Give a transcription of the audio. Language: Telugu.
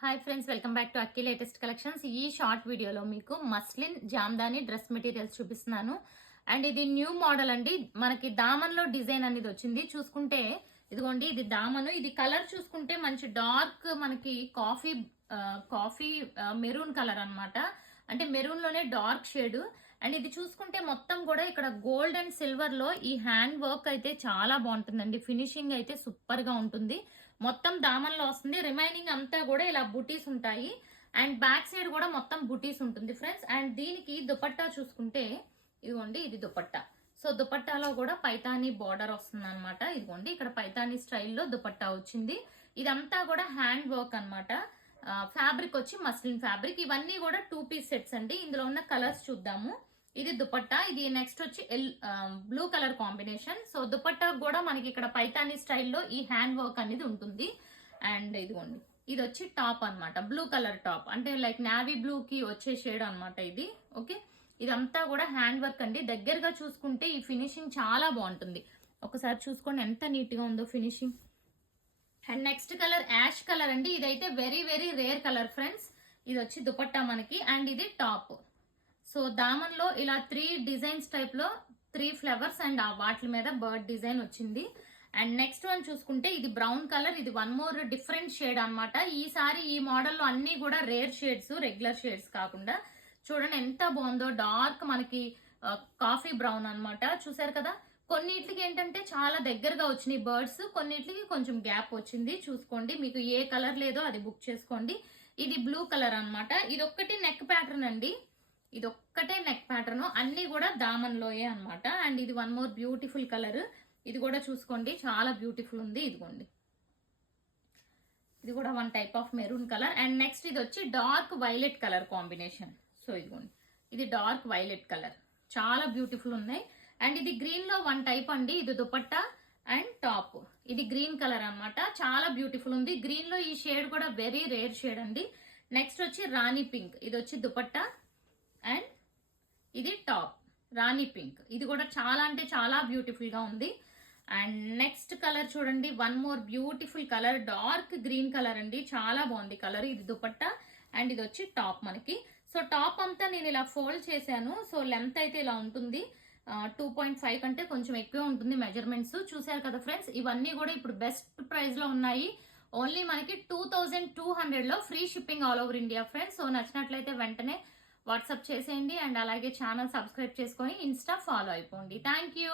Hi friends, welcome back to Akki latest collections. ఈ షార్ట్ వీడియోలో మీకు మస్లిన్ జామ్దాని డ్రెస్ మెటీరియల్స్ చూపిస్తున్నాను. అండ్ ఇది న్యూ మోడల్ అండి. మనకి దామన్లో డిజైన్ అనేది వచ్చింది. చూసుకుంటే ఇదిగోండి, ఇది దామను. ఇది కలర్ చూసుకుంటే మంచి డార్క్ మనకి కాఫీ మెరూన్ కలర్ అన్నమాట. అంటే మెరూన్ లోనే డార్క్ షేడ్. అండ్ ఇది చూసుకుంటే మొత్తం కూడా ఇక్కడ గోల్డ్ అండ్ సిల్వర్ లో ఈ హ్యాండ్ వర్క్ అయితే చాలా బాగుంటుందండి. ఫినిషింగ్ అయితే సూపర్ గా ఉంటుంది. మొత్తం దామన్లో వస్తుంది. రిమైనింగ్ అంతా కూడా ఇలా బుటీస్ ఉంటాయి. అండ్ బ్యాక్ సైడ్ కూడా మొత్తం బుటీస్ ఉంటుంది ఫ్రెండ్స్. అండ్ దీనికి దుపట్టా చూసుకుంటే ఇదిగోండి, ఇది దుపట్టా. సో దుపట్టాలో కూడా పైతానీ బార్డర్ వస్తుంది అనమాట. ఇదిగోండి, ఇక్కడ పైతానీ స్టైల్లో దుపట్టా వచ్చింది. ఇదంతా కూడా హ్యాండ్ వర్క్ అనమాట. ఫ్యాబ్రిక్ వచ్చి మస్లిన్ ఫ్యాబ్రిక్. ఇవన్నీ కూడా 2 పీస్ సెట్స్ అండి. ఇందులో ఉన్న కలర్స్ చూద్దాము. ఇది దుపట్టా. ఇది నెక్స్ట్ వచ్చి blue colour combination. So dupatta కూడా మనకి ఇక్కడ పైతానీ స్టైల్లో ఈ హ్యాండ్ వర్క్ అనేది ఉంటుంది. అండ్ ఇదిగోండి, ఇది వచ్చి టాప్ అన్నమాట. బ్లూ కలర్ టాప్, అంటే లైక్ నావీ బ్లూ కి వచ్చే షేడ్ అనమాట ఇది. ఓకే, ఇదంతా కూడా హ్యాండ్ వర్క్ అండి. దగ్గరగా చూసుకుంటే ఈ ఫినిషింగ్ చాలా బాగుంటుంది. ఒకసారి చూసుకోండి ఎంత నీట్ గా ఉందో finishing. And next colour ash colour అండి. ఇదైతే very very rare colour friends. ఇది వచ్చి దుపట్టా మనకి. అండ్ ఇది టాప్. సో దామన్ లో ఇలా 3 డిజైన్స్ టైప్ లో 3 ఫ్లవర్స్ అండ్ వాటి మీద బర్డ్ డిజైన్ వచ్చింది. అండ్ నెక్స్ట్ వన్ చూసుకుంటే ఇది బ్రౌన్ కలర్. ఇది వన్ మోర్ డిఫరెంట్ షేడ్ అనమాట. ఈసారి ఈ మోడల్ లో అన్ని కూడా రేర్ షేడ్స్, రెగ్యులర్ షేడ్స్ కాకుండా. చూడండి ఎంత బాగుందో. డార్క్ మనకి కాఫీ బ్రౌన్ అనమాట. చూసారు కదా. కొన్నిటికి ఏంటంటే చాలా దగ్గరగా వచ్చినాయి బర్డ్స్, కొన్నిటికి కొంచెం గ్యాప్ వచ్చింది. చూసుకోండి, మీకు ఏ కలర్ లేదో అది బుక్ చేసుకోండి. ఇది బ్లూ కలర్ అనమాట. ఇది ఒక్కటి నెక్ ప్యాటర్న్ అండి. ఇది ఒక్కటే నెక్ ప్యాటర్న్. అన్ని కూడా దామన్ లోయే అనమాట. అండ్ ఇది వన్ మోర్ బ్యూటిఫుల్ కలర్. ఇది కూడా చూసుకోండి, చాలా బ్యూటిఫుల్ ఉంది. ఇదిగోండి, ఇది కూడా one type of maroon colour. And next ఇది వచ్చి dark violet colour combination. So ఇదిగోండి, ఇది డార్క్ వైలెట్ కలర్, చాలా బ్యూటిఫుల్ ఉన్నాయి. అండ్ ఇది గ్రీన్ లో వన్ టైప్ అండి. ఇది దుపట్టా అండ్ టాప్. ఇది గ్రీన్ కలర్ అన్నమాట. చాలా బ్యూటిఫుల్ ఉంది. గ్రీన్ లో ఈ షేడ్ కూడా వెరీ రేర్ షేడ్ అండి. నెక్స్ట్ వచ్చి రాణి పింక్. ఇది వచ్చి దుపట్టా అండ్ ఇది టాప్, రాణి పింక్. ఇది కూడా చాలా అంటే చాలా బ్యూటిఫుల్ గా ఉంది. అండ్ నెక్స్ట్ కలర్ చూడండి, one more beautiful colour, dark green colour అండి. చాలా బాగుంది కలర్. ఇది దుపట్టా అండ్ ఇది వచ్చి టాప్ మనకి. సో టాప్ అంతా నేను ఇలా ఫోల్డ్ చేశాను. సో లెంత్ అయితే ఇలా ఉంటుంది. 2.5 కంటే కొంచెం ఎక్కువ ఉంటుంది మెజర్మెంట్స్. చూసారు కదా ఫ్రెండ్స్. ఇవన్నీ కూడా ఇప్పుడు బెస్ట్ ప్రైస్ లో ఉన్నాయి. ఓన్లీ మనకి 2200 లో free shipping all over India friends. So నచ్చినట్లయితే వెంటనే వాట్సాప్ చేసేయండి. అండ్ అలాగే ఛానల్ సబ్స్క్రైబ్ చేసుకొని ఇన్స్టా ఫాలో అయిపోండి. Thank you.